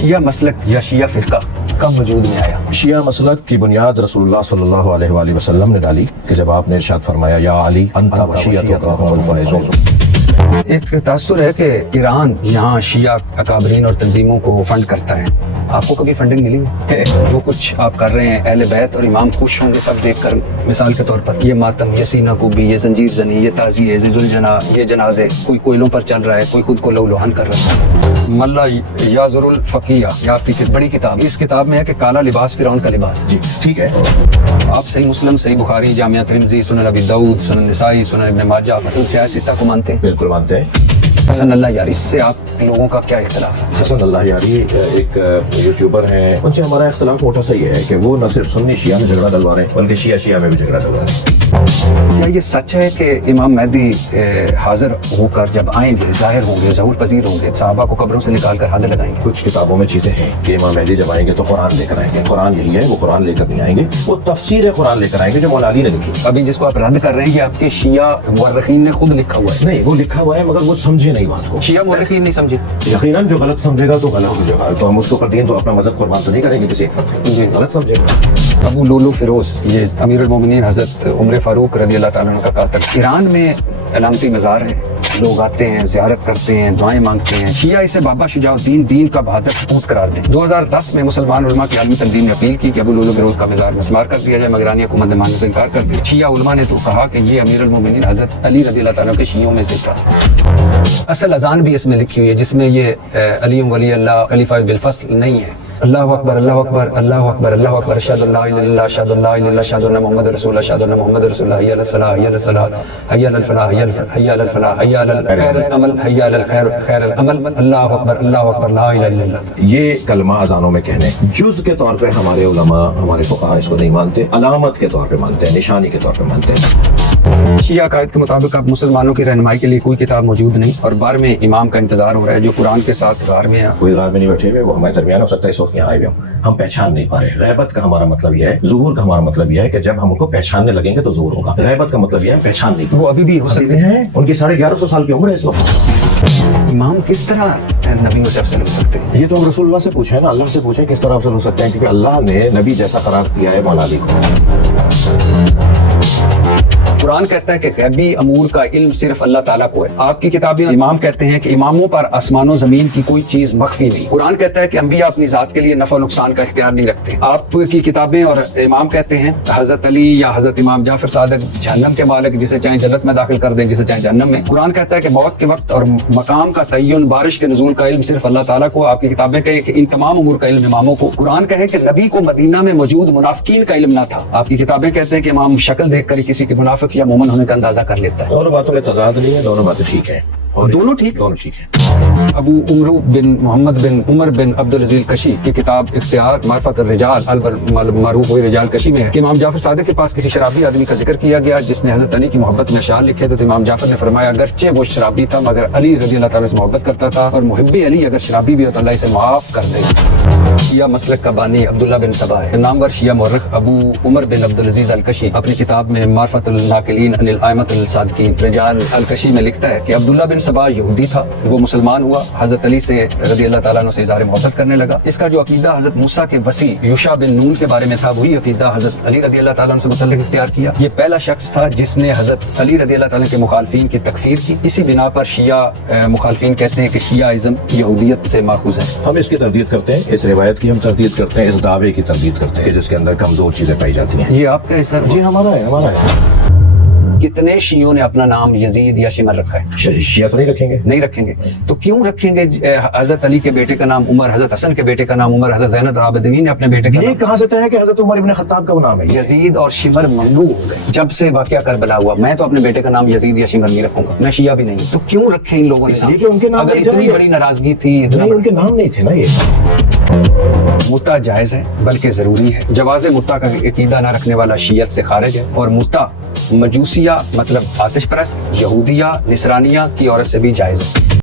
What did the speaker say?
شیعہ مسلک یا شیعہ فرقہ کب وجود میں آیا؟ شیعہ مسلک کی بنیاد رسول اللہ صلی اللہ علیہ وآلہ وسلم نے ڈالی کہ جب آپ نے ارشاد فرمایا یا علی انت و شیعتک هم الفائزون۔ ایک تاثر ہے کہ ایران یہاں شیعہ اکابرین اور تنظیموں کو فنڈ کرتا ہے، آپ کو کبھی فنڈنگ ملی ہے؟ جو کچھ آپ کر رہے ہیں اہل بیت اور امام خوش ہوں گے سب دیکھ کر، مثال کے طور پر یہ ماتم، یہ سینہ کوبی، یہ زنجیر زنی، یہ تعزیے، یہ ذوالجنا، یہ جنازے، کوئی کوئلوں پر چل رہا ہے، کوئی خود کو لہو کر رہا ہے۔ ملا یازر الفقیہ یہ آپ کی بڑی کتاب، اس کتاب میں ہے کہ کالا لباس فرعون کا لباس۔ جی ٹھیک ہے۔ آپ صحیح مسلم، صحیح بخاری، جامعہ ترمذی، سنن ابی داؤد، سنن نسائی، سنن ابن ماجہ، مطلب سیاستہ کو مانتے ہیں؟ بالکل مانتے ہیں۔ حسن اللہ یاری، اس سے آپ لوگوں کا کیا اختلاف ہے؟ حسن اللہ یاری ایک یوٹیوبر ہیں، ان سے ہمارا اختلاف موٹا سا یہ ہے کہ وہ نہ صرف سنی شیعہ میں جھگڑا ڈلوا رہے ہیں بلکہ شیعہ شیعہ میں بھی جھگڑا ڈلوا رہے ہیں۔ کیا یہ سچ ہے کہ امام مہدی حاضر ہو کر جب آئیں گے، ظاہر ہوں گے، ظہور پذیر ہوں گے، صحابہ کو قبروں سے نکال کر حد لگائیں گے؟ کچھ کتابوں میں چیزیں ہیں کہ امام مہدی جب آئیں گے تو قرآن لے کر آئیں گے، قرآن یہی ہے، وہ قرآن لے کر نہیں آئیں گے، وہ تفسیر قرآن لے کر آئیں گے جو مولا علی نے لکھی۔ ابھی جس کو آپ رد کر رہے ہیں یہ آپ کے شیعہ مورخین نے خود لکھا ہوا ہے؟ نہیں، وہ لکھا ہوا ہے مگر وہ سمجھے نہیں بات کو۔ شیعہ مورخین نہیں سمجھے؟ یقیناً جو غلط سمجھے گا تو غلط ہو جائے گا، تو ہم اس کو پر دین تو اپنا مذہب قربان تو نہیں کریں گے کسی ایک فرد جی۔ کو، غلط سمجھے گا۔ ابو لولو فیروز، یہ امیر المومنین حضرت عمر فاروق رضی اللہ تعالیٰ عنہ کا قاتل، ایران میں علامتی مزار ہے، لوگ آتے ہیں، زیارت کرتے ہیں، دعائیں مانگتے ہیں۔ شیعہ اسے بابا شجاع الدین دین کا بہادر سپوت قرار دیں۔ 2010 میں مسلمان علماء کی عالمی تنظیم نے اپیل کی کہ ابو لولو فیروز کا مزار مسمار کر دیا جائے، مگر حکومت نے ماننے سے انکار کر دیا۔ شیعہ علماء نے تو کہا کہ یہ امیر المومنین حضرت علی رضی اللہ تعالیٰ کے شیعوں میں سے تھا۔ اصل اذان بھی اس میں لکھی ہوئی ہے جس میں یہ علی ولی اللہ خلیفہ بالفصل نہیں ہے۔ اللہ اکبر، اللہ اکبر، اللہ اکبر، اللہ اکبر، اشہد ان لا الہ الا اللہ، اشہد ان لا الہ الا اللہ، اشہد ان محمد رسول اللہ، اشہد ان محمد رسول اللہ، حی علی الصلاۃ، حی علی الصلاۃ، حی علی الفلاح، حی علی الفلاح، حی علی الخیر العمل، حی علی الخیر خیر العمل، اللہ اکبر، اللہ اکبر، لا الہ الا اللہ۔ یہ کلمہ اذانوں میں کہنے جز کے طور پہ ہمارے علماء، ہمارے فقہاء اس کو نہیں مانتے، علامت کے طور پہ مانتے ہیں، نشانی کے طور پہ مانتے ہیں۔ شیعہ عقائد کے مطابق اب مسلمانوں کی رہنمائی کے لیے کوئی کتاب موجود نہیں اور بار میں امام کا انتظار ہو رہا ہے جو قرآن کے ساتھ غار میں ہے۔ کوئی غار میں نہیں بیٹھے ہوئے، وہ ہمارے درمیان ہو سکتا ہے اس وقت یہاں آئے ہوئے ہوں، ہم پہچان نہیں پا رہے۔ غیبت کا ہمارا مطلب یہ ہے، ظہور کا ہمارا مطلب یہ ہے کہ جب ہم ان کو پہچاننے لگیں گے تو ظہور ہوگا۔ غیبت کا مطلب یہ ہے پہچان نہیں، وہ ابھی بھی ہو سکتے ہیں۔ ان کی 1150 سال کی عمر ہے اس وقت۔ امام کس طرح نبیوں سے افضل ہو سکتے ہیں؟ یہ تو ہم رسول اللہ سے پوچھیں نا، اللہ سے پوچھیں کس طرح افضل ہو سکتے ہیں، کیونکہ اللہ نے نبی جیسا قرار دیا ہے مولا علی کو۔ قرآن کہتا ہے کہ غیبی امور کا علم صرف اللہ تعالیٰ کو ہے۔ آپ کی کتابیں امام کہتے ہیں کہ اماموں پر آسمان و زمین کی کوئی چیز مخفی نہیں۔ قرآن کہتا ہے کہ انبیاء اپنی ذات کے لیے نفع و نقصان کا اختیار نہیں رکھتے۔ آپ کی کتابیں اور امام کہتے ہیں حضرت علی یا حضرت امام جعفر صادق جہنم کے مالک، جسے چاہیں جنت میں داخل کر دیں، جسے چاہیں جہنم میں۔ قرآن کہتا ہے کہ موت کے وقت اور مقام کا تعین، بارش کے نزول کا علم صرف اللہ تعالیٰ کو۔ آپ کی کتابیں کہیں کہ ان تمام امور کا علم اماموں کو۔ قرآن کہے کہ نبی کو مدینہ میں موجود منافقین کا علم نہ تھا۔ آپ کی کتابیں کہتے ہیں کہ امام شکل دیکھ کر ہی کسی کے منافق یا مومن ہونے کا اندازہ کر لیتا ہے۔ دونوں باتوں میں تضاد نہیں ہے، دونوں باتیں ٹھیک ہیں، دونوں ٹھیک ہے۔ ابو عمر بن محمد بن عمر بن عبدالعزیز کشی کی کتاب اختیار معرفت الرجال المعروف رجال کشی میں ہے کہ امام جعفر صادق کے پاس کسی شرابی آدمی کا ذکر کیا گیا جس نے حضرت علی کی محبت میں اشعار لکھے تو امام جعفر نے فرمایا اگرچہ وہ شرابی تھا مگر علی رضی اللہ تعالیٰ سے محبت کرتا تھا، اور محب علی اگر شرابی بھی ہو تو اللہ اسے معاف کر دے۔ شیعہ مسلک کا بانی عبداللہ بن سبا ہے۔ نامور شیعہ مورخ ابو عمر بن عبدالعزیز الکشی اپنی کتاب میں معرفت الناقلین عن الائمۃ الصادقین رجال الکشی میں لکھتا ہے کہ عبداللہ بن سبا یہودی تھا، وہ مسلمان ہوا، حضرت علی سے رضی اللہ تعالیٰ عنہ سے اظہار محبت کرنے لگا۔ اس کا جو عقیدہ حضرت موسیٰ کے وسیع یوشع بن نون کے بارے میں تھا وہی عقیدہ حضرت علی رضی اللہ تعالیٰ عنہ سے متعلق اختیار کیا۔ یہ پہلا شخص تھا جس نے حضرت علی رضی اللہ تعالیٰ کے مخالفین کی تکفیر کی۔ اسی بنا پر شیعہ مخالفین کہتے ہیں کہ شیعہ ازم یہودیت سے ماخوذ ہے۔ ہم اس کی تردید کرتے ہیں، اس روایت کی ہم تردید کرتے ہیں، اس دعوے کی تردید کرتے ہیں جس کے اندر کمزور چیزیں پائی جاتی ہیں۔ یہ آپ کا حصہ جی ہمارا ہے۔ کتنے شیعوں نے اپنا نام یزید یا شمر رکھا ہے؟ شیعہ تو نہیں رکھیں گے، نہیں رکھیں گے تو کیوں رکھیں گے؟ حضرت علی کے بیٹے کا نام عمر، حضرت حسن کے بیٹے کا نام عمر، حضرت زینب العابدین نے اپنے بیٹے کا یہ نام کہاں سے طے ہے کہ حضرت عمر ابن خطاب کا وہ نام ہے؟ یزید اور شمر ممنوع ہو گئے جب سے واقعہ کربلا ہوا۔ میں تو اپنے بیٹے کا نام یزید یا شمر نہیں رکھوں گا، میں شیعہ بھی نہیں ہوں۔ تو کیوں رکھے ان لوگوں نے اس لیے کہ ان کے نام اگر نہیں تھے اتنی نا، بڑی ناراضگی تھی؟ ان کے نام نہیں تھے نا۔ یہ متا جائز ہے بلکہ ضروری ہے۔ جواز متا کا عقیدہ نہ رکھنے والا شیعت سے خارج ہے، اور متا مجوسیہ مطلب آتش پرست، یہودیہ، نصرانیہ کی عورت سے بھی جائز ہے۔